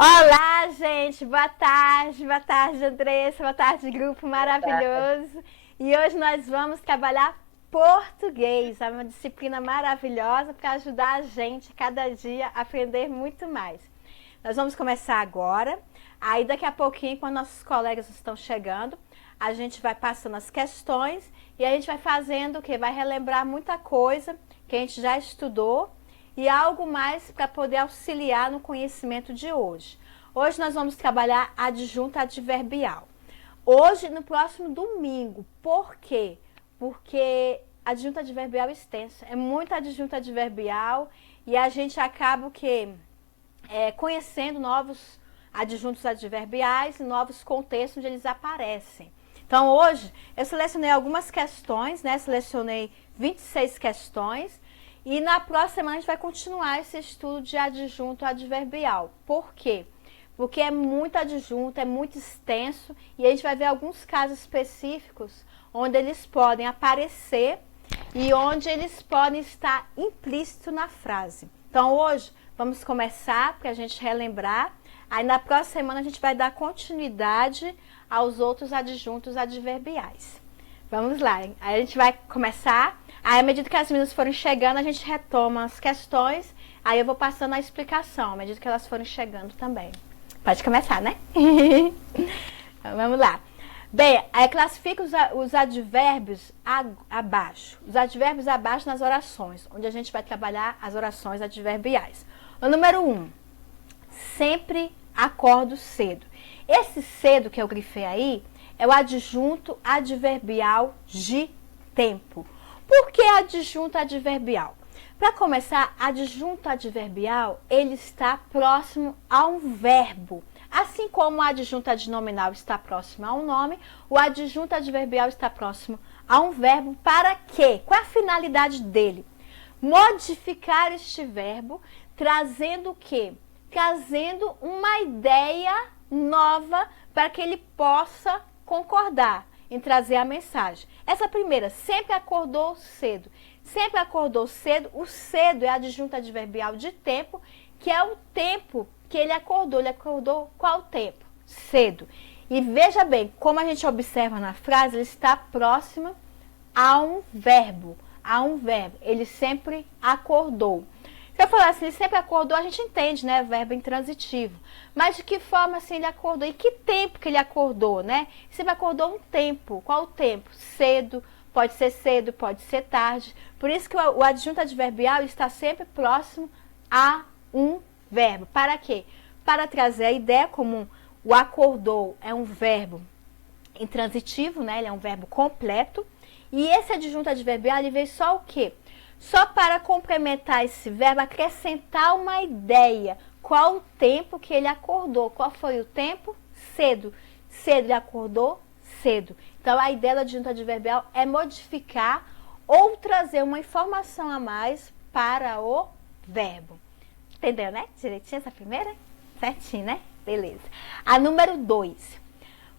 Olá, gente! boa tarde, Andressa, boa tarde, grupo maravilhoso. E hoje nós vamos trabalhar português, é uma disciplina maravilhosa para ajudar a gente cada dia a aprender muito mais. Nós vamos começar agora, aí daqui a pouquinho, quando nossos colegas estão chegando, a gente vai passando as questões e a gente vai fazendo o quê? Vai relembrar muita coisa que a gente já estudou e algo mais para poder auxiliar no conhecimento de hoje. Hoje nós vamos trabalhar adjunto adverbial. Hoje, no próximo domingo. Por quê? Porque adjunto adverbial é extenso, é muito adjunto adverbial e a gente acaba o quê? Conhecendo novos adjuntos adverbiais e novos contextos onde eles aparecem. Então hoje eu selecionei algumas questões, né? Selecionei 26 questões. E na próxima semana a gente vai continuar esse estudo de adjunto adverbial. Por quê? Porque é muito adjunto, é muito extenso e a gente vai ver alguns casos específicos onde eles podem aparecer e onde eles podem estar implícitos na frase. Então hoje vamos começar para a gente relembrar. Aí na próxima semana a gente vai dar continuidade aos outros adjuntos adverbiais. Vamos lá, aí a gente vai começar. Aí, à medida que as meninas forem chegando, a gente retoma as questões. Aí eu vou passando a explicação, à medida que elas forem chegando também. Pode começar, né? Então, vamos lá. Bem, aí classifica os advérbios abaixo. Os advérbios abaixo nas orações, onde a gente vai trabalhar as orações adverbiais. O número 1. Sempre acordo cedo. Esse cedo que eu grifei aí é o adjunto adverbial de tempo. Por que adjunto adverbial? Para começar, adjunto adverbial, ele está próximo a um verbo. Assim como o adjunto adnominal está próximo a um nome, o adjunto adverbial está próximo a um verbo. Para quê? Qual é a finalidade dele? Modificar este verbo, trazendo o quê? Trazendo uma ideia nova para que ele possa concordar em trazer a mensagem. Essa primeira, sempre acordou cedo. Sempre acordou cedo, o cedo é adjunto adverbial de tempo, que é o tempo que ele acordou. Ele acordou qual tempo? Cedo. E veja bem, como a gente observa na frase, ele está próximo a um verbo. A um verbo. Ele sempre acordou. Se eu falar assim, ele sempre acordou, a gente entende, né? Verbo intransitivo. Mas de que forma assim ele acordou? E que tempo que ele acordou, né? Sempre acordou um tempo. Qual o tempo? Cedo, pode ser tarde. Por isso que o adjunto adverbial está sempre próximo a um verbo. Para quê? Para trazer a ideia comum. O acordou é um verbo intransitivo, né? Ele é um verbo completo. E esse adjunto adverbial, ele veio só o quê? Só para complementar esse verbo, acrescentar uma ideia. Qual o tempo que ele acordou? Qual foi o tempo? Cedo. Cedo, ele acordou cedo. Então, a ideia do adjunto adverbial é modificar ou trazer uma informação a mais para o verbo. Entendeu, né? Direitinho essa primeira? Certinho, né? Beleza. A número 2.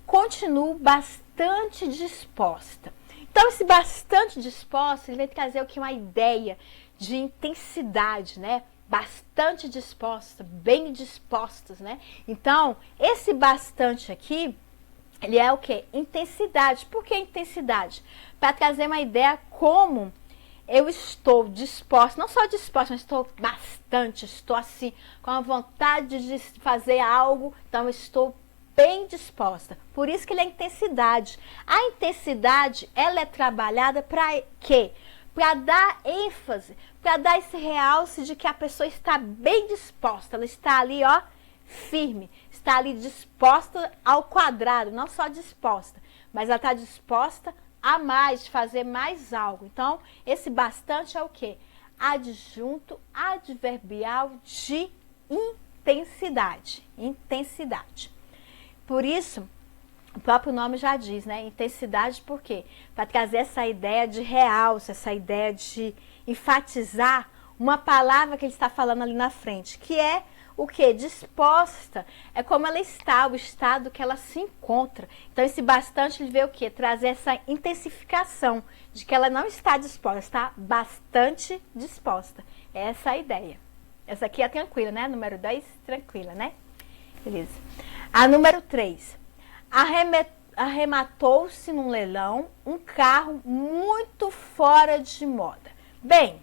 Continuo bastante disposta. Então, esse bastante disposto, ele vai trazer o que? Uma ideia de intensidade, né? Bastante disposta, bem dispostas, né? Então, esse bastante aqui, ele é o que? Intensidade. Por que intensidade? Para trazer uma ideia como eu estou disposta, não só disposta, mas estou bastante, estou assim, com a vontade de fazer algo, então eu estou bem disposta. Por isso que ele é intensidade. A intensidade, ela é trabalhada para quê? Para dar ênfase, para dar esse realce de que a pessoa está bem disposta. Ela está ali, ó, firme. Está ali disposta ao quadrado, não só disposta, mas ela está disposta a mais, fazer mais algo. Então, esse bastante é o quê? Adjunto adverbial de intensidade. Intensidade. Por isso, o próprio nome já diz, né? Intensidade, por quê? Para trazer essa ideia de realce, essa ideia de enfatizar uma palavra que ele está falando ali na frente, que é o quê? Disposta. É como ela está, o estado que ela se encontra. Então, esse bastante, ele veio o quê? Trazer essa intensificação de que ela não está disposta, está bastante disposta. Essa é a ideia. Essa aqui é tranquila, né? Número 2, tranquila, né? Beleza. A número 3. Arrematou-se num leilão um carro muito fora de moda. Bem,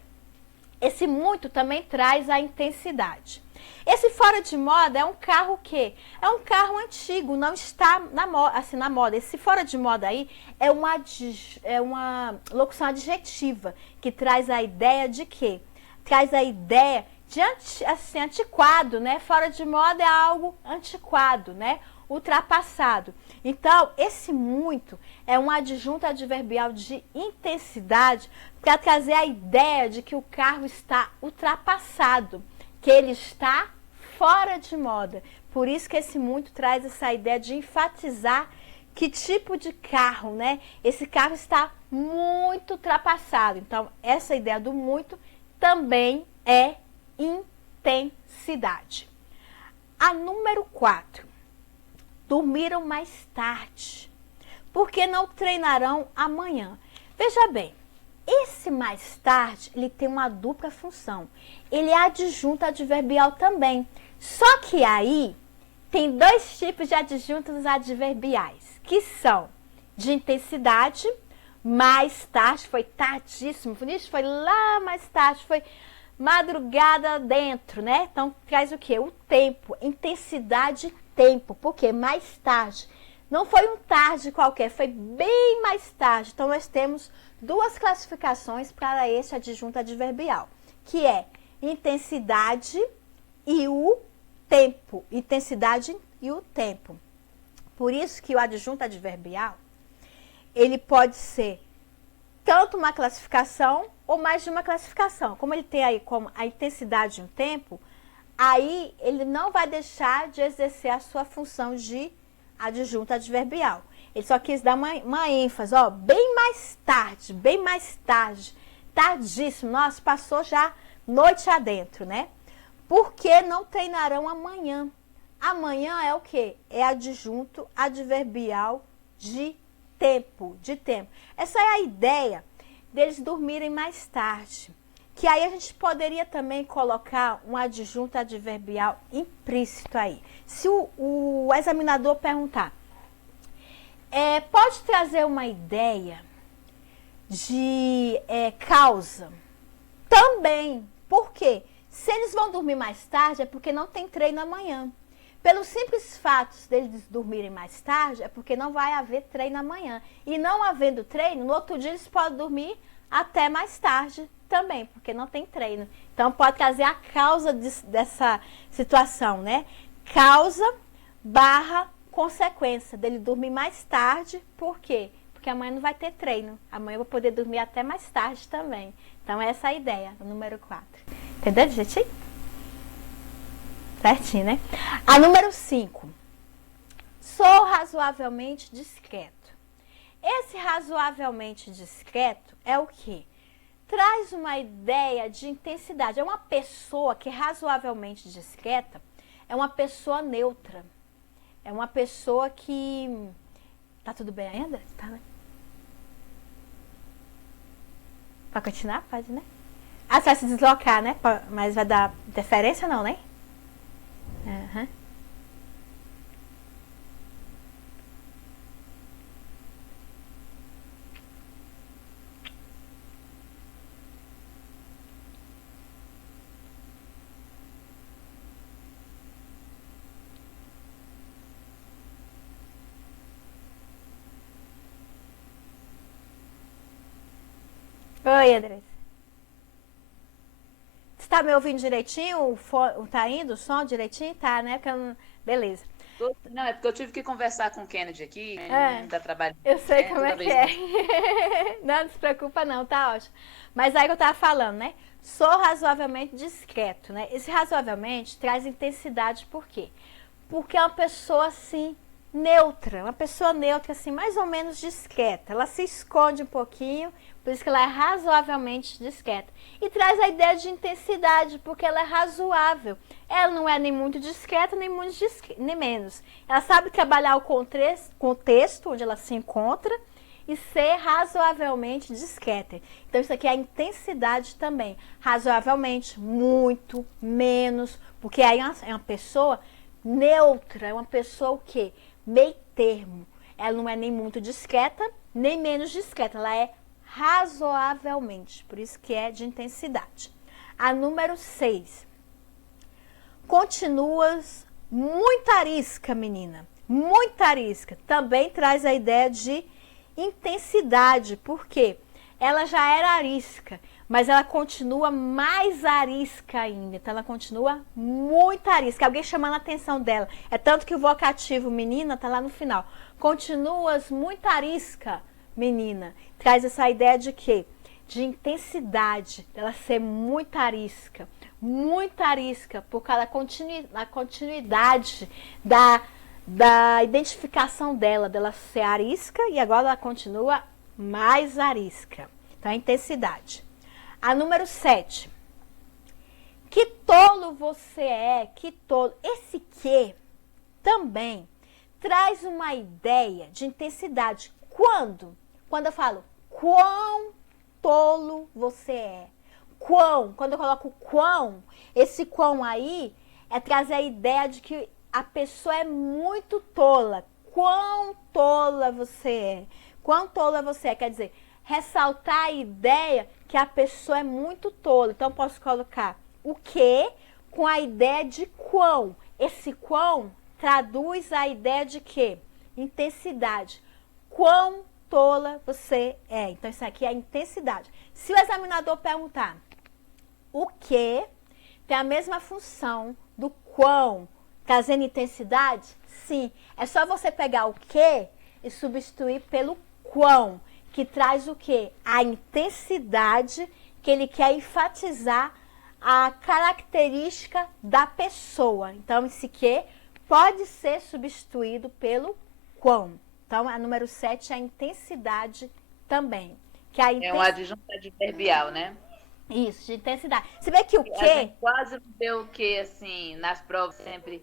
esse muito também traz a intensidade. Esse fora de moda é um carro que é um carro antigo, não está na moda. Esse fora de moda aí é uma locução adjetiva que traz a ideia de quê? Traz a ideia de antiquado, né? Fora de moda é algo antiquado, né? Ultrapassado. Então, esse muito é um adjunto adverbial de intensidade para trazer a ideia de que o carro está ultrapassado, que ele está fora de moda. Por isso que esse muito traz essa ideia de enfatizar que tipo de carro, né? Esse carro está muito ultrapassado. Então, essa ideia do muito também é intensidade. A número 4. Dormiram mais tarde, porque não treinarão amanhã. Veja bem, esse mais tarde, ele tem uma dupla função. Ele é adjunto adverbial também. Só que aí tem dois tipos de adjuntos adverbiais, que são de intensidade, mais tarde, foi tardíssimo, isso foi lá mais tarde, foi madrugada dentro, né? Então, traz o quê? O tempo, intensidade e tempo. Por quê? Mais tarde. Não foi um tarde qualquer, foi bem mais tarde. Então, nós temos duas classificações para esse adjunto adverbial, que é intensidade e o tempo. Intensidade e o tempo. Por isso que o adjunto adverbial, ele pode ser tanto uma classificação ou mais de uma classificação. Como ele tem aí como a intensidade e o tempo, aí ele não vai deixar de exercer a sua função de adjunto adverbial. Ele só quis dar uma ênfase, ó, bem mais tarde, tardíssimo. Nossa, passou já noite adentro, né? Porque não treinarão amanhã. Amanhã é o quê? É adjunto adverbial de tempo, Essa é a ideia deles dormirem mais tarde. Que aí a gente poderia também colocar um adjunto adverbial implícito aí. Se o examinador perguntar, pode trazer uma ideia de causa? Também. Por quê? Se eles vão dormir mais tarde, é porque não tem treino amanhã. Pelo simples fato deles dormirem mais tarde, é porque não vai haver treino amanhã. E não havendo treino, no outro dia eles podem dormir até mais tarde também, porque não tem treino. Então, pode trazer a causa dessa situação, né? Causa barra consequência dele dormir mais tarde. Por quê? Porque amanhã não vai ter treino. Amanhã eu vou poder dormir até mais tarde também. Então, essa é a ideia, o número 4. Entendeu, gente? Certinho, né? A número 5. Sou razoavelmente discreto. Esse razoavelmente discreto é o quê? Traz uma ideia de intensidade. É uma pessoa que é razoavelmente discreta, é uma pessoa neutra. É uma pessoa que... Tá tudo bem ainda? Tá, né? Pode continuar? Pode, né? Ah, você vai se deslocar, né? Mas vai dar interferência não, né? Uhum. Oi, Andressa. Você tá me ouvindo direitinho? Tá indo o som direitinho? Tá, né? Beleza. Não, é porque eu tive que conversar com o Kennedy aqui, É, não dá trabalho, eu sei como toda é que vez. é. Não se preocupa não, tá ótimo. Mas aí que eu tava falando, né? Sou razoavelmente discreto, né? Esse razoavelmente traz intensidade, por quê? Porque é uma pessoa, assim, neutra. Uma pessoa neutra, assim, mais ou menos discreta. Ela se esconde um pouquinho, por isso que ela é razoavelmente discreta. E traz a ideia de intensidade, porque ela é razoável. Ela não é nem muito discreta, nem muito nem menos. Ela sabe trabalhar o contexto onde ela se encontra e ser razoavelmente discreta. Então, isso aqui é a intensidade também. Razoavelmente, muito, menos, porque aí é uma pessoa neutra, é uma pessoa o quê? Meio termo. Ela não é nem muito discreta, nem menos discreta, ela é razoavelmente, por isso que é de intensidade. A número 6. Continuas muito arisca, menina. Muito arisca. Também traz a ideia de intensidade, porque ela já era arisca, mas ela continua mais arisca ainda. Então ela continua muito arisca. Alguém chamando a atenção dela. É tanto que o vocativo menina tá lá no final. Continuas muito arisca, menina. Traz essa ideia de quê? De intensidade, dela ser muito arisca, por causa da continuidade da identificação dela ser arisca, e agora ela continua mais arisca. Então, a intensidade. A número 7. Que tolo você é, que tolo. Esse que também traz uma ideia de intensidade. Quando? Quando eu falo quão tolo você é. Quão, quando eu coloco quão, esse quão aí é trazer a ideia de que a pessoa é muito tola. Quão tola você é. Quão tola você é, quer dizer, ressaltar a ideia que a pessoa é muito tola. Então, posso colocar o que com a ideia de quão. Esse quão traduz a ideia de quê? Intensidade. Quão tola você é. Então, isso aqui é a intensidade. Se o examinador perguntar o que, tem a mesma função do quão, trazendo intensidade? Sim. É só você pegar o que e substituir pelo quão, que traz o que? A intensidade que ele quer enfatizar a característica da pessoa. Então, esse que pode ser substituído pelo quão. Então, a número 7 é a intensidade também. Que É um adjunto adverbial, né? Isso, de intensidade. Você vê que o A que... gente quase vê o que, assim, nas provas sempre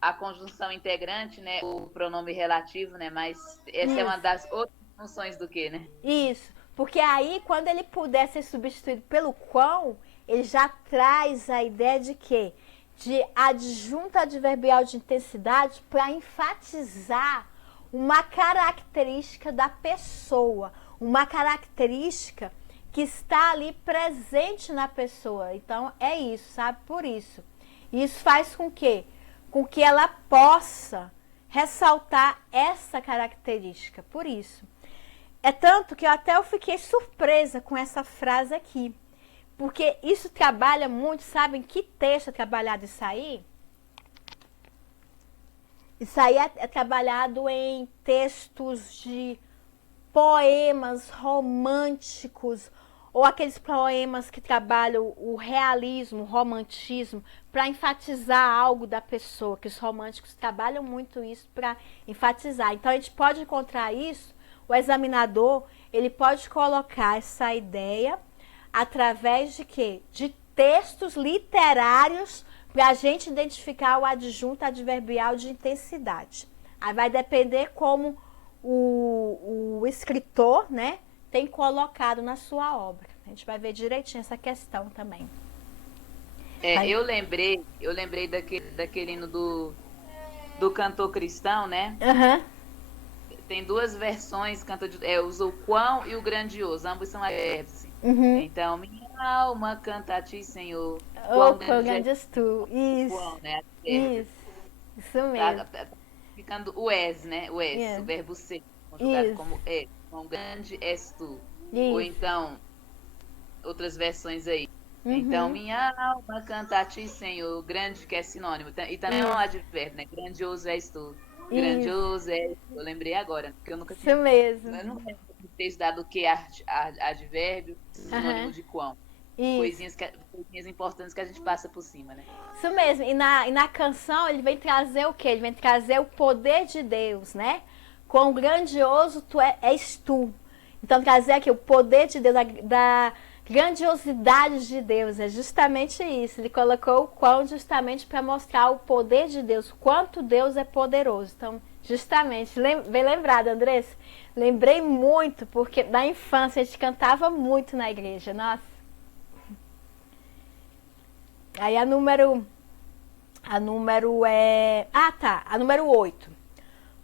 a conjunção integrante, né? O pronome relativo, né? Mas essa é uma das outras funções do que, né? Isso, porque aí quando ele puder ser substituído pelo quão, ele já traz a ideia de quê? De adjunto adverbial de intensidade para enfatizar uma característica da pessoa, uma característica que está ali presente na pessoa. Então, é isso, sabe? Por isso. Isso faz com que ela possa ressaltar essa característica. Por isso. É tanto que eu fiquei surpresa com essa frase aqui. Porque isso trabalha muito, sabem que texto é trabalhado isso aí? Isso aí é trabalhado em textos de poemas românticos, ou aqueles poemas que trabalham o realismo, o romantismo, para enfatizar algo da pessoa, que os românticos trabalham muito isso para enfatizar. Então, a gente pode encontrar isso, o examinador, ele pode colocar essa ideia através de quê? De textos literários para a gente identificar o adjunto adverbial de intensidade. Aí vai depender como o escritor, né, tem colocado na sua obra. A gente vai ver direitinho essa questão também. Eu lembrei daquele hino do cantor cristão, né? Uhum. Tem duas versões, usa o quão e o grandioso, ambos são advérbios. Assim. Uhum. Então, minha alma canta a ti, Senhor. Quão grande és tu. Isso. Quão, né? Isso mesmo. Tá ficando o és, né? O és, o verbo ser, conjugado como é. Quão grande és tu. Ou então, outras versões aí. Uhum. Então, minha alma canta a ti, Senhor, grande, que é sinônimo. E também é um advérbio, né? Grandioso és tu. Grandioso és tu. Eu lembrei agora, porque eu nunca tinha... Isso mesmo. Eu não lembro de ter estudado o que é advérbio, sinônimo de quão. Coisinhas importantes que a gente passa por cima, né? Isso mesmo. E na canção ele vem trazer o quê? Ele vem trazer o poder de Deus, né? Quão grandioso és tu. Então, trazer aqui o poder de Deus, da grandiosidade de Deus, é justamente isso. Ele colocou o quão justamente para mostrar o poder de Deus, quanto Deus é poderoso. Então, justamente, bem lembrado, Andressa. Lembrei muito, porque na infância a gente cantava muito na igreja, nossa. Aí a número A número é... Ah, tá. A número 8.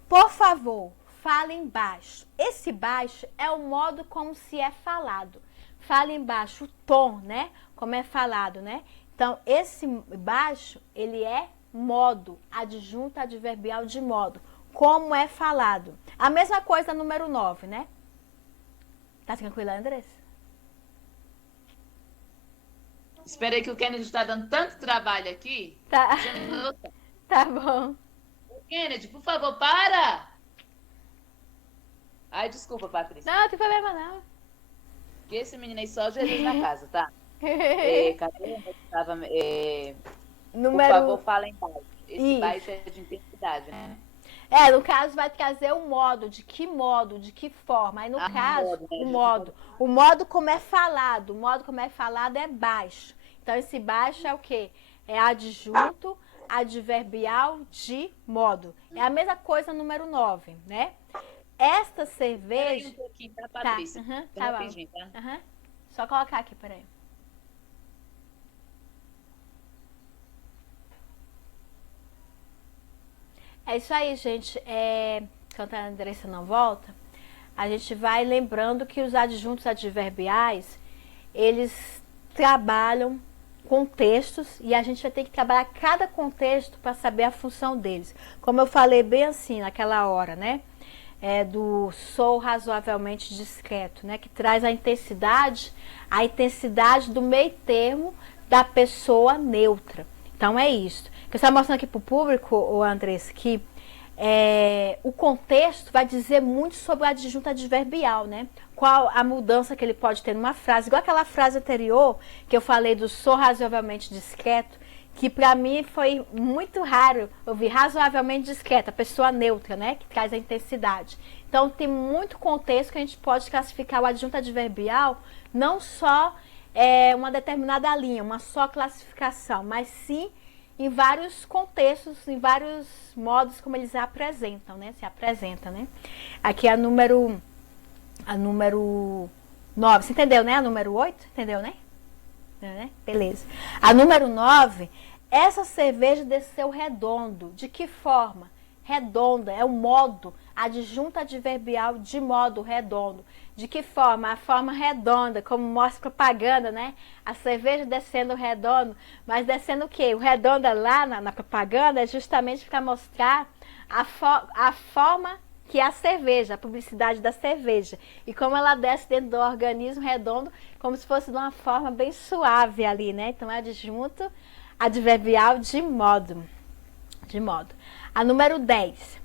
Por favor, falem baixo. Esse baixo é o modo como se é falado. Falem baixo, o tom, né? Como é falado, né? Então, esse baixo, ele é modo, adjunto adverbial de modo. Como é falado. A mesma coisa número 9, né? Tá tranquila, Andressa? Espera aí que o Kennedy está dando tanto trabalho aqui. Tá. Deixa eu anotar. Tá bom. Kennedy, por favor, para! Ai, desculpa, Patrícia. Não, não tem problema não. Que esse menino aí só Jesus na casa, tá? Cadê? Eu tava, por Número... favor, falem baixo. Esse Isso. baixo é de intensidade, né? No caso vai trazer o modo, de que forma. Aí no caso, modo, né? o modo como é falado, o modo como é falado é baixo. Então esse baixo é o quê? É adjunto adverbial de modo. É a mesma coisa número 9, né? Esta Espera aí cerveja... um pouquinho, tá, Patrícia? Tá, Tô tá bom. rapidinho, tá? Só colocar aqui, peraí. É isso aí, gente. Enquanto a Andressa não volta, a gente vai lembrando que os adjuntos adverbiais, eles trabalham contextos e a gente vai ter que trabalhar cada contexto para saber a função deles. Como eu falei bem assim naquela hora, né? Do sou razoavelmente discreto, né? Que traz a intensidade do meio termo da pessoa neutra. Então é isso. Eu estou mostrando aqui para o público, Andressa, que o contexto vai dizer muito sobre o adjunto adverbial, né? Qual a mudança que ele pode ter numa frase. Igual aquela frase anterior que eu falei do sou razoavelmente discreto, que para mim foi muito raro ouvir razoavelmente discreta, a pessoa neutra, né? Que traz a intensidade. Então tem muito contexto que a gente pode classificar o adjunto adverbial, não só uma determinada linha, uma só classificação, mas sim em vários contextos, em vários modos como eles apresentam, né? Se apresenta, né? Aqui é a número 9. Você entendeu, né? A número 8? Entendeu, né? Beleza. A número 9, essa cerveja desceu redondo. De que forma? Redonda, é o modo, adjunto adverbial de modo redondo. De que forma? A forma redonda, como mostra propaganda, né? A cerveja descendo redondo, mas descendo o quê? O redonda lá na propaganda é justamente para mostrar a forma que é a cerveja, a publicidade da cerveja. E como ela desce dentro do organismo redondo, como se fosse de uma forma bem suave ali, né? Então é adjunto adverbial de modo. A número 10.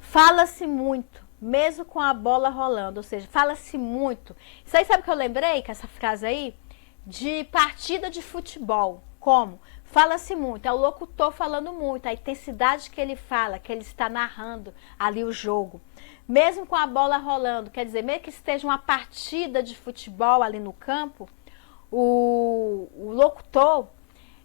Fala-se muito, mesmo com a bola rolando. Ou seja, fala-se muito. Isso aí, sabe o que eu lembrei com essa frase aí? De partida de futebol. Como? Fala-se muito, é o locutor falando muito, a intensidade que ele fala, que ele está narrando ali o jogo. Mesmo com a bola rolando, quer dizer, mesmo que esteja uma partida de futebol ali no campo, o locutor,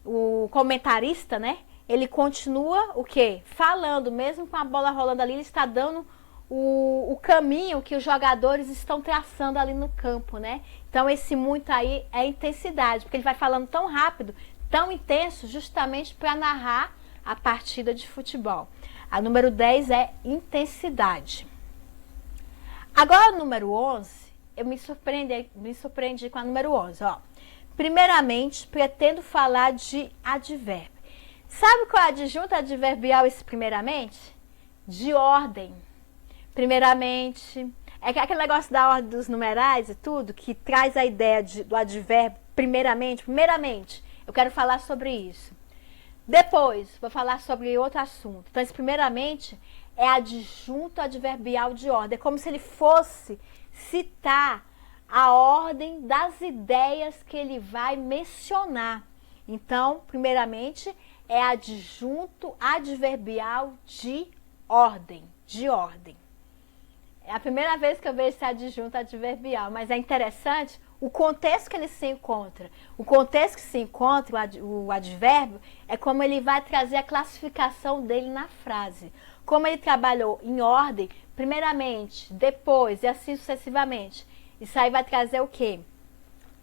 o comentarista, né? Ele continua o quê? Falando, mesmo com a bola rolando ali, ele está dando o caminho que os jogadores estão traçando ali no campo, né? Então esse muito aí é intensidade, porque ele vai falando tão rápido, tão intenso, justamente para narrar a partida de futebol. A número 10 é intensidade. Agora, a número 11, eu me surpreendi com a número 11. Ó. Primeiramente, pretendo falar de advérbio. Sabe qual é a adjunto adverbial esse primeiramente? De ordem. Primeiramente, é aquele negócio da ordem dos numerais e tudo, que traz a ideia do advérbio primeiramente. Eu quero falar sobre isso. Depois, vou falar sobre outro assunto. Então, esse primeiramente é adjunto adverbial de ordem. É como se ele fosse citar a ordem das ideias que ele vai mencionar. Então, primeiramente, é adjunto adverbial de ordem. É a primeira vez que eu vejo esse adjunto adverbial, mas é interessante o contexto que ele se encontra. O contexto que se encontra, o advérbio, é como ele vai trazer a classificação dele na frase. Como ele trabalhou em ordem, primeiramente, depois e assim sucessivamente. Isso aí vai trazer o quê?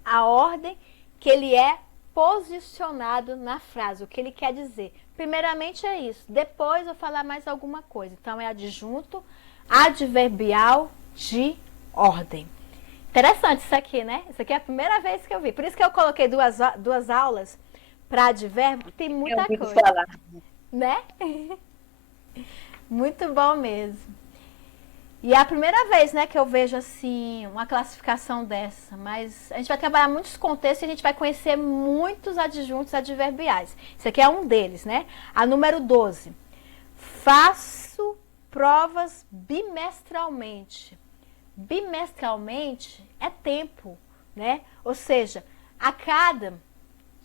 A ordem que ele é posicionado na frase, o que ele quer dizer. primeiramente é isso. Depois eu vou falar mais alguma coisa. Então, é adjunto adverbial de ordem. Interessante isso aqui, né? Isso aqui é a primeira vez que eu vi. Por isso que eu coloquei duas aulas para advérbio. Tem Eu muita ouvi coisa, falar. né? Muito bom mesmo. E é a primeira vez, né, que eu vejo, assim, uma classificação dessa. Mas a gente vai trabalhar muitos contextos e a gente vai conhecer muitos adjuntos adverbiais. Isso aqui é um deles, né? A número 12. Faço provas bimestralmente. Bimestralmente é tempo, né? Ou seja, a cada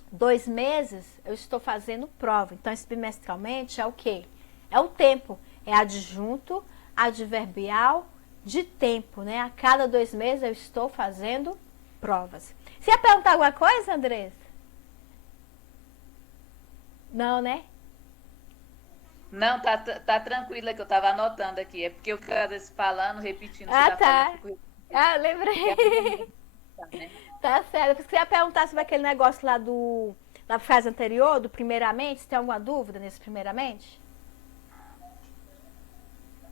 2 meses eu estou fazendo prova. Então, esse bimestralmente é o quê? É o tempo. É adjunto adverbial de tempo, né? A cada 2 meses eu estou fazendo provas. Você ia perguntar alguma coisa, Andressa? Não, né? Não, tá tranquila que eu tava anotando aqui. É porque eu fico às vezes falando, repetindo, Ah, você tá tá. falando, fico Ah, lembrei. repetindo, né? Tá certo. Porque você ia perguntar sobre aquele negócio lá da frase anterior, do primeiramente. Você tem alguma dúvida nesse primeiramente?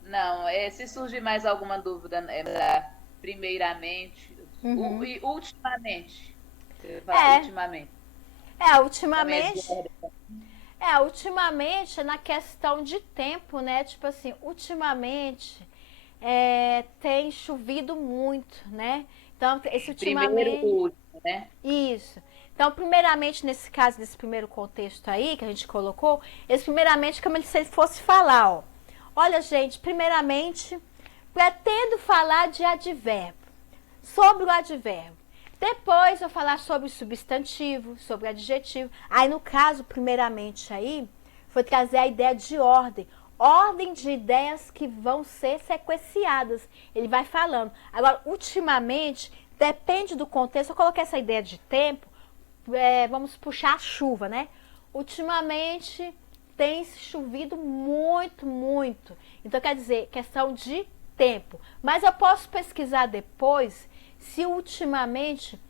Não, se surgir mais alguma dúvida, primeiramente, Uhum. e ultimamente, você fala É, ultimamente, é, também é de ultimamente. ordem. Ultimamente, na questão de tempo, né? Tipo assim, ultimamente tem chovido muito, né? Então, esse Primeiro e ultimamente. último, né? Isso. Então, primeiramente, nesse caso, desse primeiro contexto aí que a gente colocou, esse primeiramente, como se ele fosse falar, ó. Olha, gente, primeiramente, pretendo falar de advérbio, sobre o advérbio. Depois eu falar sobre o substantivo, sobre o adjetivo. Aí, no caso, primeiramente aí, foi trazer a ideia de ordem. Ordem de ideias que vão ser sequenciadas. Ele vai falando. Agora, ultimamente, depende do contexto. Eu coloquei essa ideia de tempo, vamos puxar a chuva, né? Ultimamente, tem chovido muito, muito. Então, quer dizer, questão de tempo. Mas eu posso pesquisar depois se ultimamente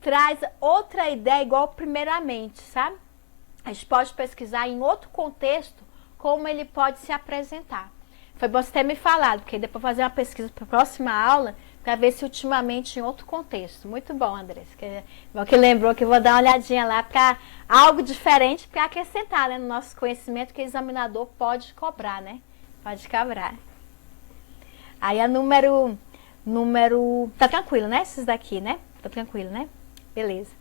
traz outra ideia igual primeiramente, sabe? A gente pode pesquisar em outro contexto como ele pode se apresentar. Foi bom você ter me falado, porque depois fazer uma pesquisa para a próxima aula para ver se ultimamente em outro contexto. Muito bom, Andressa. Que lembrou que eu vou dar uma olhadinha lá para algo diferente para acrescentar, né, no nosso conhecimento que o examinador pode cobrar, né? Pode cobrar. Aí a número. Tá tranquilo, né? Esses daqui, né? Tá tranquilo, né? Beleza.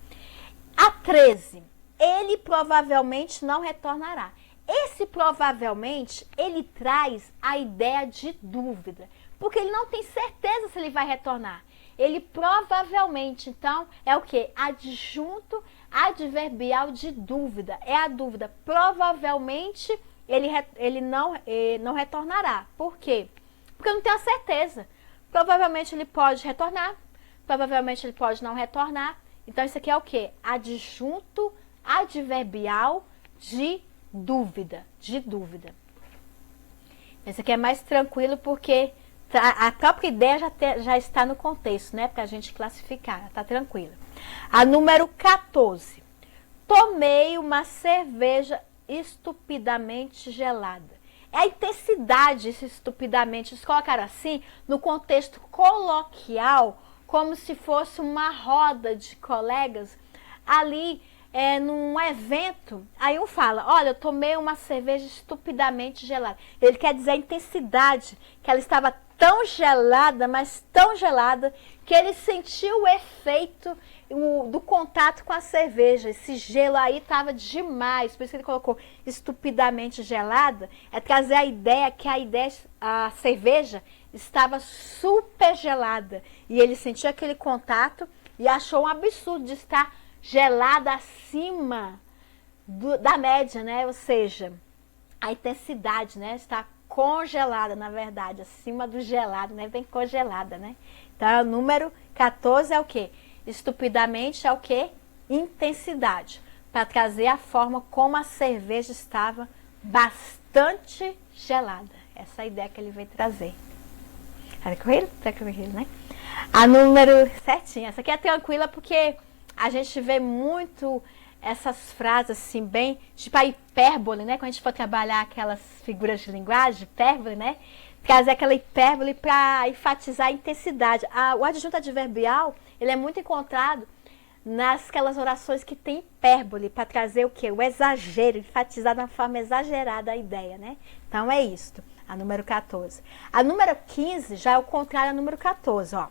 A 13. Ele provavelmente não retornará. Esse provavelmente, ele traz a ideia de dúvida. Porque ele não tem certeza se ele vai retornar. Ele provavelmente, então, é o quê? Adjunto adverbial de dúvida. É a dúvida. Provavelmente ele não retornará. Por quê? Porque eu não tenho a certeza. Provavelmente ele pode retornar, provavelmente ele pode não retornar. Então, isso aqui é o quê? Adjunto adverbial de dúvida. De dúvida. Esse aqui é mais tranquilo porque a própria ideia já está no contexto, né? Para a gente classificar. Tá tranquila. A número 14. Tomei uma cerveja estupidamente gelada. É a intensidade, esse estupidamente. Eles colocaram assim, no contexto coloquial, como se fosse uma roda de colegas ali num evento. Aí um fala, olha, eu tomei uma cerveja estupidamente gelada. Ele quer dizer a intensidade, que ela estava tão gelada, mas tão gelada, que ele sentiu o efeito do contato com a cerveja. Esse gelo aí estava demais, por isso que ele colocou estupidamente gelada, é trazer a ideia que a cerveja estava super gelada. E ele sentiu aquele contato e achou um absurdo de estar gelada acima da média, né? Ou seja, a intensidade, né? Está congelada, na verdade, acima do gelado, né? Bem congelada, né? Então, o número 14 é o quê? Estupidamente é o quê? Intensidade. Para trazer a forma como a cerveja estava bastante gelada. Essa é a ideia que ele veio trazer. Tá tranquilo? Tá tranquilo, né? A número certinha. Essa aqui é tranquila porque a gente vê muito essas frases assim bem, tipo a hipérbole, né? Quando a gente for trabalhar aquelas figuras de linguagem, hipérbole, né? Trazer aquela hipérbole para enfatizar a intensidade. O adjunto adverbial, ele é muito encontrado nasquelas orações que tem hipérbole, para trazer o quê? O exagero, enfatizar de uma forma exagerada a ideia, né? Então é isto, a número 14. A número 15 já é o contrário a número 14, ó.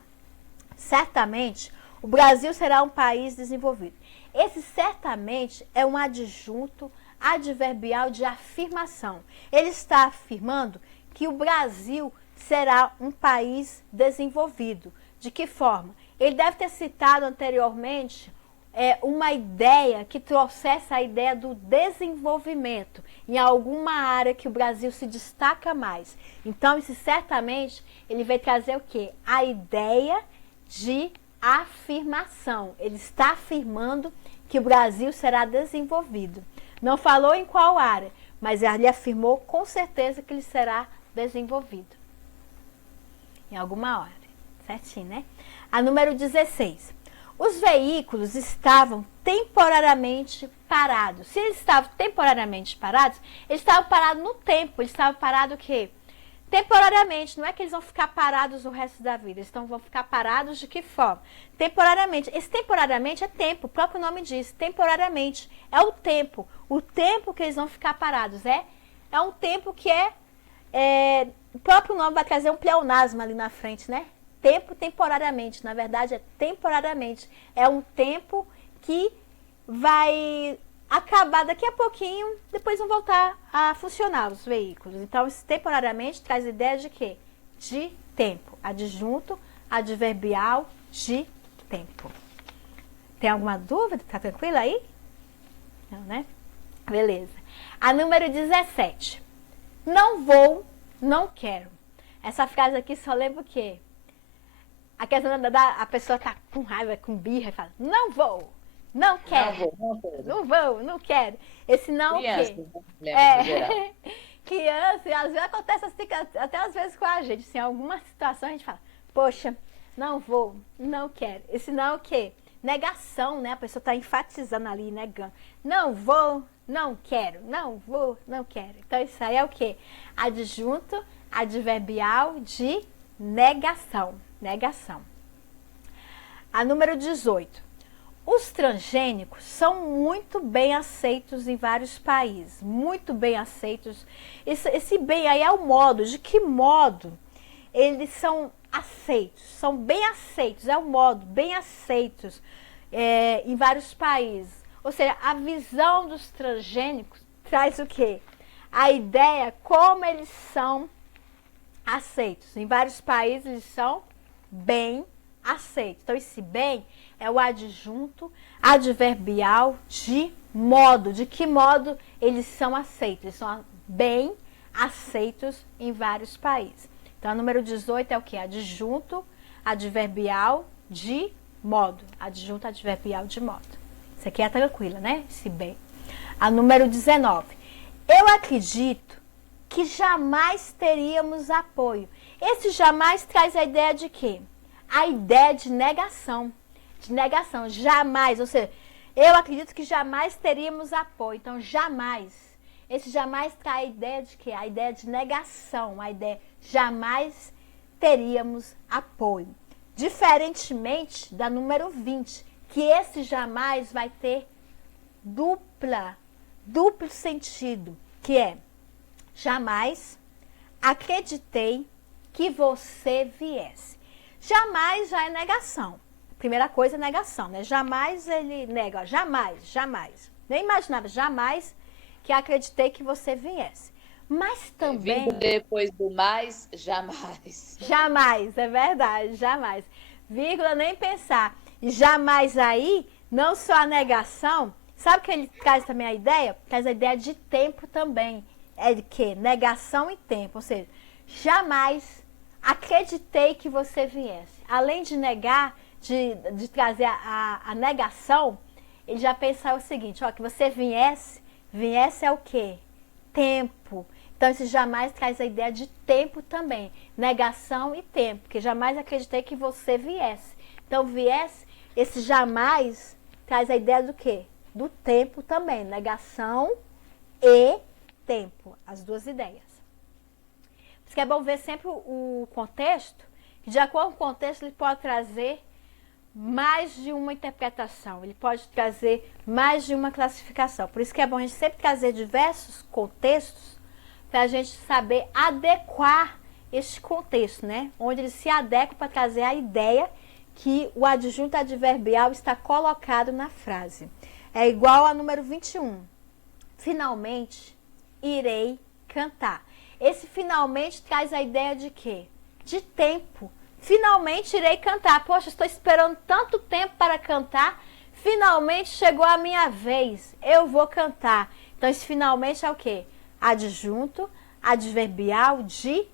Certamente, o Brasil será um país desenvolvido. Esse certamente é um adjunto adverbial de afirmação. Ele está afirmando que o Brasil será um país desenvolvido. De que forma? Ele deve ter citado anteriormente uma ideia que trouxesse a ideia do desenvolvimento em alguma área que o Brasil se destaca mais. Então, isso certamente, ele vai trazer o quê? A ideia de afirmação. Ele está afirmando que o Brasil será desenvolvido. Não falou em qual área, mas ele afirmou com certeza que ele será desenvolvido. Em alguma hora. Certinho, né? A número 16. Os veículos estavam temporariamente parados. Se eles estavam temporariamente parados, eles estavam parados no tempo. Eles estavam parados o quê? Temporariamente. Não é que eles vão ficar parados o resto da vida. Eles vão ficar parados de que forma? Temporariamente. Esse temporariamente é tempo. O próprio nome diz. Temporariamente. É o tempo. O tempo que eles vão ficar parados. É um tempo que o próprio nome vai trazer um pleonasmo ali na frente, né? Tempo temporariamente, na verdade é temporariamente. É um tempo que vai acabar daqui a pouquinho, depois vão voltar a funcionar os veículos. Então, esse temporariamente traz ideia de quê? De tempo. Adjunto adverbial de tempo. Tem alguma dúvida? Tá tranquilo aí? Não, né? Beleza. A número 17. Não vou, não quero. Essa frase aqui só lembra o quê? A questão a pessoa tá com raiva, com birra, e fala, não vou, não quero, não quero. Esse não criança, o quê? Geral. Criança, e às vezes acontece assim, até às vezes com a gente, assim, em alguma situação a gente fala, poxa, não vou, não quero. Esse não é o quê? Negação, né? A pessoa tá enfatizando ali, negando. Não vou, não quero, não vou, não quero. Então isso aí é o quê? Adjunto adverbial de negação. Negação. A número 18. Os transgênicos são muito bem aceitos em vários países. Muito bem aceitos. Esse bem aí é o modo. De que modo eles são aceitos? São bem aceitos. É o modo. Bem aceitos em vários países. Ou seja, a visão dos transgênicos traz o quê? A ideia como eles são aceitos. Em vários países eles são bem aceito. Então, esse bem é o adjunto adverbial de modo. De que modo eles são aceitos? Eles são bem aceitos em vários países. Então, a número 18 é o que? Adjunto adverbial de modo. Adjunto adverbial de modo. Isso aqui é tranquila, né? Esse bem. A número 19. Eu acredito que jamais teríamos apoio. Esse jamais traz a ideia de quê? A ideia de negação. De negação. Jamais. Ou seja, eu acredito que jamais teríamos apoio. Então, jamais. Esse jamais traz a ideia de quê? A ideia de negação. A ideia jamais teríamos apoio. Diferentemente da número 20, que esse jamais vai ter duplo sentido, que é jamais acreditei que você viesse. Jamais já é negação. Primeira coisa é negação, né? Jamais ele nega, jamais. Nem imaginava, jamais que acreditei que você viesse. Mas também... Vindo depois do mais, jamais. Jamais, é verdade, jamais. Vírgula, nem pensar. E jamais aí, não só a negação, sabe o que ele traz também a ideia? Traz a ideia de tempo também. É de quê? Negação e tempo. Ou seja, jamais acreditei que você viesse. Além de negar, de trazer a negação, ele já pensa o seguinte, ó, que você viesse é o quê? Tempo. Então, esse jamais traz a ideia de tempo também. Negação e tempo, porque jamais acreditei que você viesse. Então, viesse, esse jamais traz a ideia do quê? do tempo também. Negação e tempo, as duas ideias. Por isso que é bom ver sempre o contexto, que de acordo com o contexto ele pode trazer mais de uma interpretação, ele pode trazer mais de uma classificação. Por isso que é bom a gente sempre trazer diversos contextos para a gente saber adequar este contexto, né? Onde ele se adequa para trazer a ideia que o adjunto adverbial está colocado na frase. É igual a número 21. Finalmente, irei cantar. Esse finalmente traz a ideia de quê? De tempo. Finalmente irei cantar. Poxa, estou esperando tanto tempo para cantar. Finalmente chegou a minha vez. Eu vou cantar. Então, esse finalmente é o quê? Adjunto adverbial de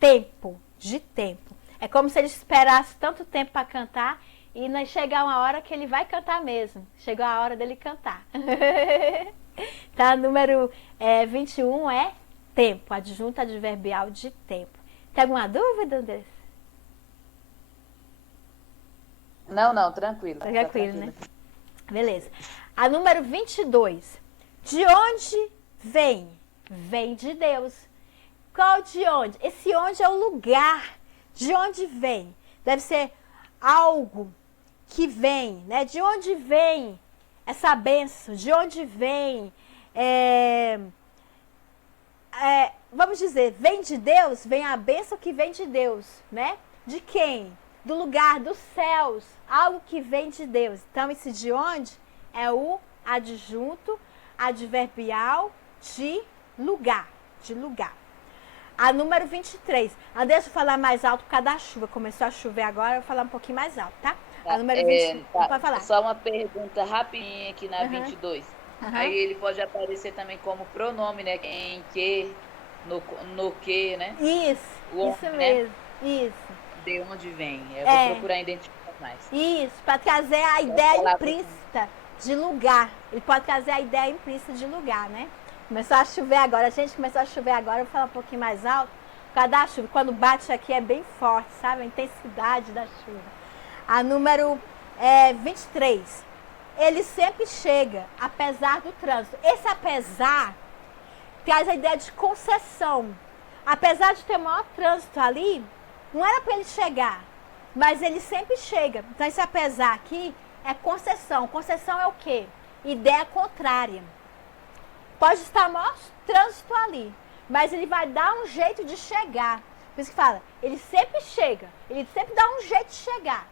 tempo. De tempo. É como se ele esperasse tanto tempo para cantar e não chegar uma hora que ele vai cantar mesmo. Chegou a hora dele cantar. Tá? Número 21 é tempo. Adjunto adverbial de tempo. Tem alguma dúvida, Andressa? Não, tranquilo. Tranquilo, né? Beleza. A número 22. De onde vem? Vem de Deus. Qual de onde? Esse onde é o lugar. De onde vem? Deve ser algo que vem, né? De onde vem essa bênção? De onde vem? Vamos dizer, vem de Deus? Vem a bênção que vem de Deus, né? De quem? Do lugar, dos céus, algo que vem de Deus. Então, esse de onde é o adjunto adverbial de lugar, de lugar. A número 23. Deixa eu falar mais alto por causa da chuva. Começou a chover agora, eu vou falar um pouquinho mais alto, tá? A número 23. Pode falar. Só uma pergunta rapidinha aqui na 22. Aí ele pode aparecer também como pronome, né? Em que, no que, né? Isso mesmo. Né? Isso. De onde vem? Eu vou procurar identificar mais. Isso, para trazer a ideia implícita de lugar. Ele pode trazer a ideia implícita de lugar, né? Começou a chover agora, a gente começou a chover agora, eu vou falar um pouquinho mais alto. Por causa da chuva, quando bate aqui é bem forte, sabe? A intensidade da chuva. A número 23. Ele sempre chega, apesar do trânsito. Esse apesar traz a ideia de concessão. Apesar de ter maior trânsito ali, não era para ele chegar, mas ele sempre chega. Então, esse apesar aqui é concessão. Concessão é o quê? Ideia contrária. Pode estar maior trânsito ali, mas ele vai dar um jeito de chegar. Por isso que fala, ele sempre chega, ele sempre dá um jeito de chegar.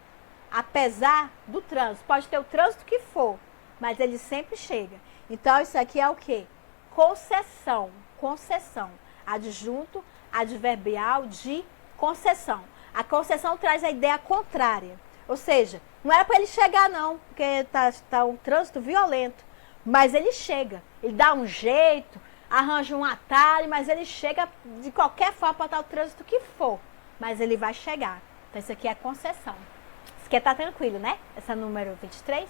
Apesar do trânsito, pode ter o trânsito que for, mas ele sempre chega. Então, isso aqui é o quê? Concessão. Concessão. Adjunto adverbial de concessão. A concessão traz a ideia contrária. Ou seja, não era para ele chegar não, porque está um trânsito violento. Mas ele chega. Ele dá um jeito, arranja um atalho, mas ele chega de qualquer forma para estar o trânsito que for. Mas ele vai chegar. Então isso aqui é concessão. Isso aqui está tranquilo, né? Essa número 23.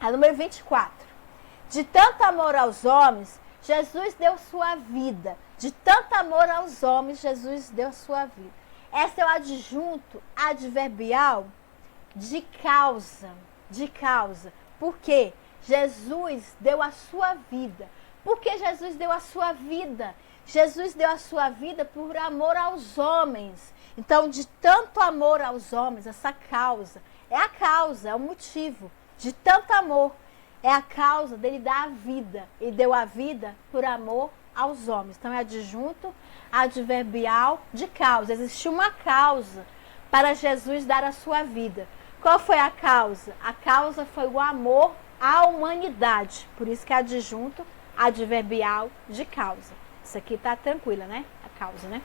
A número 24. De tanto amor aos homens, Jesus deu sua vida. De tanto amor aos homens, Jesus deu sua vida. Esse é o adjunto adverbial de causa. De causa. Por quê? Jesus deu a sua vida. Por que Jesus deu a sua vida? Jesus deu a sua vida por amor aos homens. Então, de tanto amor aos homens, essa causa, é o motivo. De tanto amor, é a causa dele dar a vida. Ele deu a vida por amor aos homens. Então, é adjunto adverbial de causa. Existiu uma causa para Jesus dar a sua vida. Qual foi a causa? A causa foi o amor à humanidade. Por isso que é adjunto adverbial de causa. Isso aqui tá tranquila, né? A causa, né?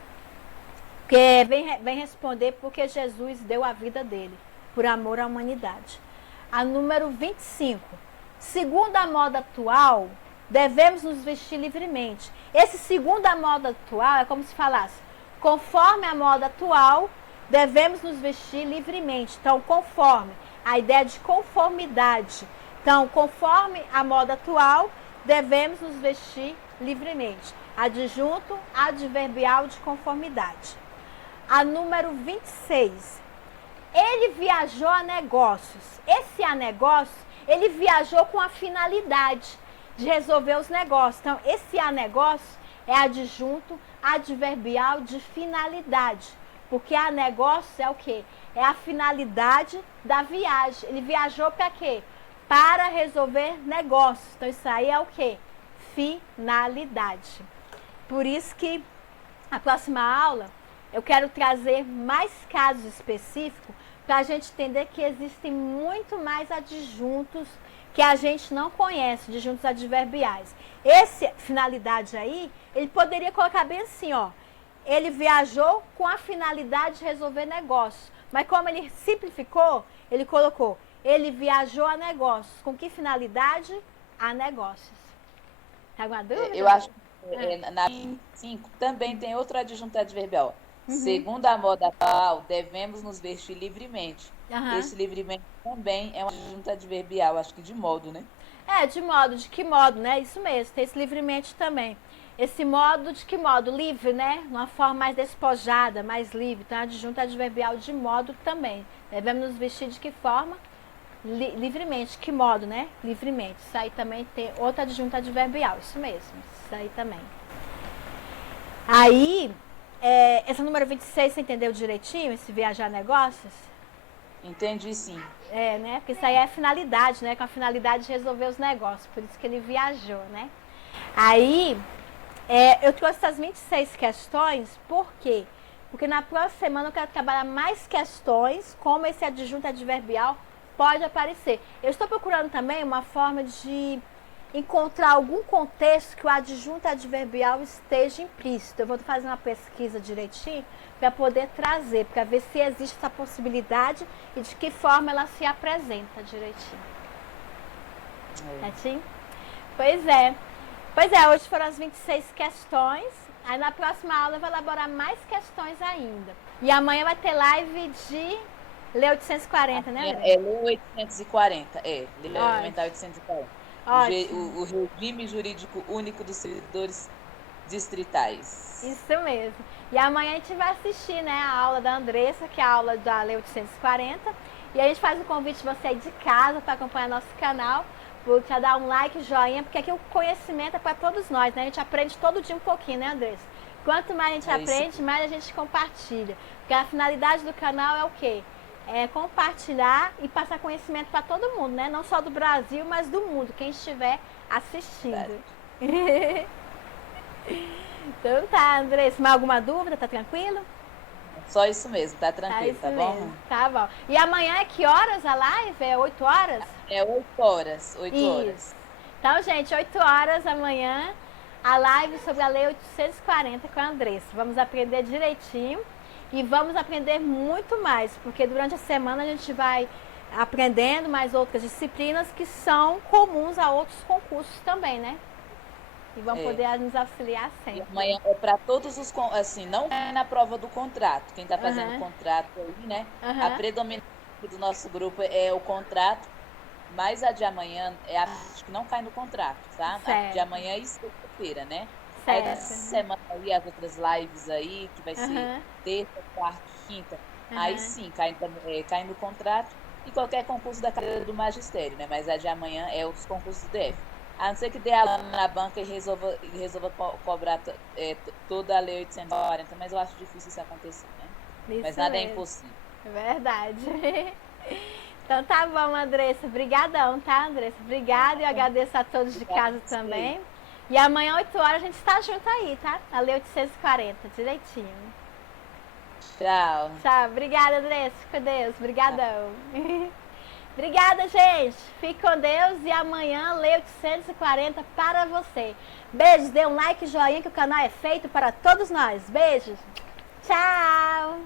Porque vem responder porque Jesus deu a vida dele, por amor à humanidade. A número 25. Segundo a moda atual, devemos nos vestir livremente. Esse segundo a moda atual é como se falasse, conforme a moda atual, devemos nos vestir livremente. Então, conforme, a ideia de conformidade. Então, conforme a moda atual, devemos nos vestir livremente. Adjunto adverbial de conformidade. A número 26. Ele viajou a negócios. Esse a negócio, Ele viajou com a finalidade de resolver os negócios. Então, esse a negócio é adjunto adverbial de finalidade. Porque a negócio é o quê? É a finalidade da viagem. Ele viajou para quê? Para resolver negócios. Então, isso aí é o quê? Finalidade. Por isso que a próxima aula eu quero trazer mais casos específicos para a gente entender que existem muito mais adjuntos que a gente não conhece, adjuntos adverbiais. Esse finalidade aí, ele poderia colocar bem assim, ó. Ele viajou com a finalidade de resolver negócios. Mas como ele simplificou, ele colocou, ele viajou a negócios. Com que finalidade? A negócios. Tá alguma dúvida? Eu acho que na 5 também tem outro adjunto adverbial. Segundo a moda atual, devemos nos vestir livremente. Esse livremente também é um adjunto adverbial, acho que de modo, né? De modo, de que modo, né? Isso mesmo, tem esse livremente também. Esse modo, de que modo? Livre, né? Uma forma mais despojada, mais livre. Então, adjunto adverbial de modo também. Devemos nos vestir de que forma? Livremente. Que modo, né? Livremente. Isso aí também tem outro adjunto adverbial. Isso mesmo. Isso aí também. Aí, essa número 26, você entendeu direitinho? Esse viajar negócios? Entendi, sim. Né? Porque isso aí é a finalidade, né? Com a finalidade de resolver os negócios. Por isso que ele viajou, né? Aí, eu trouxe essas 26 questões, por quê? Porque na próxima semana eu quero trabalhar mais questões, como esse adjunto adverbial pode aparecer. Eu estou procurando também uma forma de encontrar algum contexto que o adjunto adverbial esteja implícito. Eu vou fazer uma pesquisa direitinho para poder trazer, para ver se existe essa possibilidade e de que forma ela se apresenta direitinho. Certinho? Pois é. Hoje foram as 26 questões. Aí na próxima aula eu vou elaborar mais questões ainda. E amanhã vai ter live de Lei 840, né, André? Lei 840, Lei Elementar 840. O regime jurídico único dos servidores distritais. Isso mesmo. E amanhã a gente vai assistir, né, a aula da Andressa, que é a aula da Lei 840. E a gente faz o convite de você aí de casa para acompanhar nosso canal, para dar um like, joinha, porque aqui o conhecimento é para todos nós, né? A gente aprende todo dia um pouquinho, né, Andressa? Quanto mais a gente aprende, mais a gente compartilha. Porque a finalidade do canal é o quê? É compartilhar e passar conhecimento para todo mundo, né? Não só do Brasil, mas do mundo, quem estiver assistindo. Então tá, Andressa, mais alguma dúvida? Tá tranquilo? Só isso mesmo, tá tranquilo, tá bom? Tá bom. E amanhã é que horas a live? É 8 horas? É 8 horas, 8 horas. Então, gente, 8 horas amanhã, a live sobre a Lei 840 com a Andressa. Vamos aprender direitinho e vamos aprender muito mais, porque durante a semana a gente vai aprendendo mais outras disciplinas que são comuns a outros concursos também, né? E vão poder nos auxiliar sempre. E amanhã é para todos os, assim, não é na prova do contrato. Quem está fazendo contrato aí, né? A predominância do nosso grupo é o contrato, mas a de amanhã é a que não cai no contrato, tá? A de amanhã é sexta-feira, né? Aí dessa semana aí, as outras lives aí, que vai ser terça, quarta, quinta, aí sim, cai no contrato e qualquer concurso da carreira do magistério, né? Mas a de amanhã é os concursos do DF. A não ser que dê aula na banca e resolva cobrar toda a Lei 840, mas eu acho difícil isso acontecer, né? Mas nada é impossível. Verdade. Então tá bom, Andressa. Obrigadão, tá, Andressa? Obrigada e eu agradeço a todos de casa também. E amanhã, 8 horas, a gente está junto aí, tá? A Lei 840, direitinho. Tchau. Tchau. Obrigada, Andressa. Fica com Deus. Obrigadão. Obrigada, gente. Fique com Deus e amanhã, Lei 840 para você. Beijos, dê um like e joinha que o canal é feito para todos nós. Beijos. Tchau.